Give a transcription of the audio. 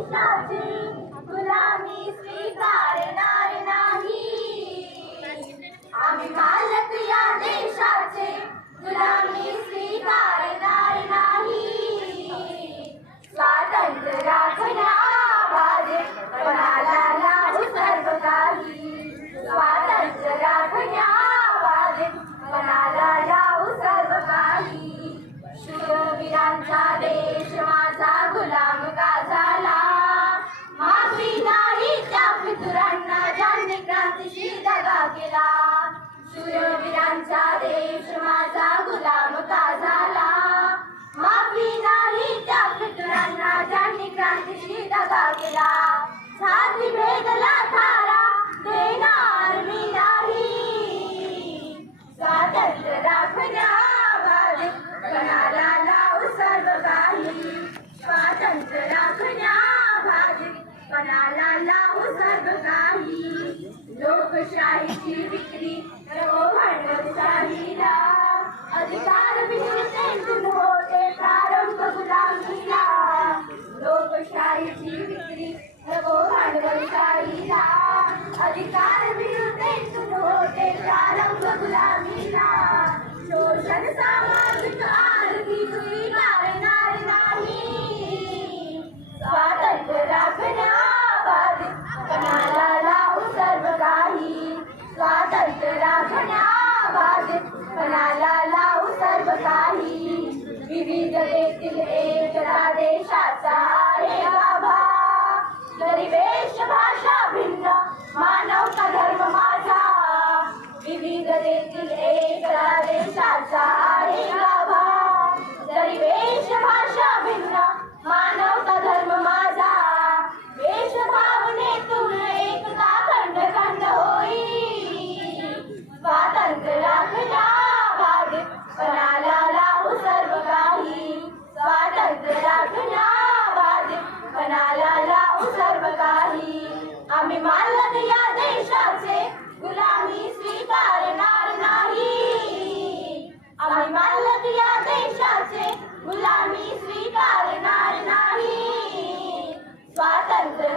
देशाची गुलामी स्वीकारणार नाही. आम्ही मालक या देशाचे गुलामी स्वीकारणार नाही. स्वातंत्र्य राखण्यावाले कोणाला लावू सर्व काही. स्वातंत्र्य राखण्यावाले कोणाला लावू सर्व काही. शूरवीरांचा देश माझा गुलाम का झाला. माफी नाही त्या फितुरांना ज्यांनी क्रांतीशी दगा केला. शूरवीरांचा देश माझा गुलाम का झाला. माफी नाही त्या फितुरांना ज्यांनी क्रांतीशी दगा केला. छाती भेदला थारा देणार मी नाही. स्वातंत्र्य राखण्यावाले कोणाला लावू सर्व काही. स्वातंत्र्य राखण्यावाले कोणाला लावू सर्व काही. लोकशाहीची विक्री नको भांडवलशाहीला. अधिकार मिळवून होते प्रारंभ गुलामीला. लोकशाहीची विक्री नको भांडवलशाहीला. अधिकार मिळवून होते प्रारंभ गुलामीला. शोषण सामाजिक आर्थिक स्वीकारणार नाही. स्वातंत्र्य राखण्यावाले कोणाला लावू सर्व काही. स्वातंत्र्य राखण्यावाले कोणाला लावू सर्व काही. विविधतेतील एकता देशाचा आहे गाभा. जरी वेश भाषा भिन्न मानवता धर्म माझा. विविधतेतील एकता देशाचा आहे गाभा. जरी वेश भाषा भिन्न मानवता धर्म माझा. वेश भावनेतून एकता खंड खंड होईल. स्वातंत्र्य राखण्यावाले कोणाला लावू सर्व काही. स्वातंत्र्य राखण्यावाले कोणाला लावू सर्व काही. आम्ही मालक या देशाचे गुलामी स्वीकारणार नाही. आम्ही मालक या देशाचे गुलामी स्वीकारणार नाही. स्वातंत्र्य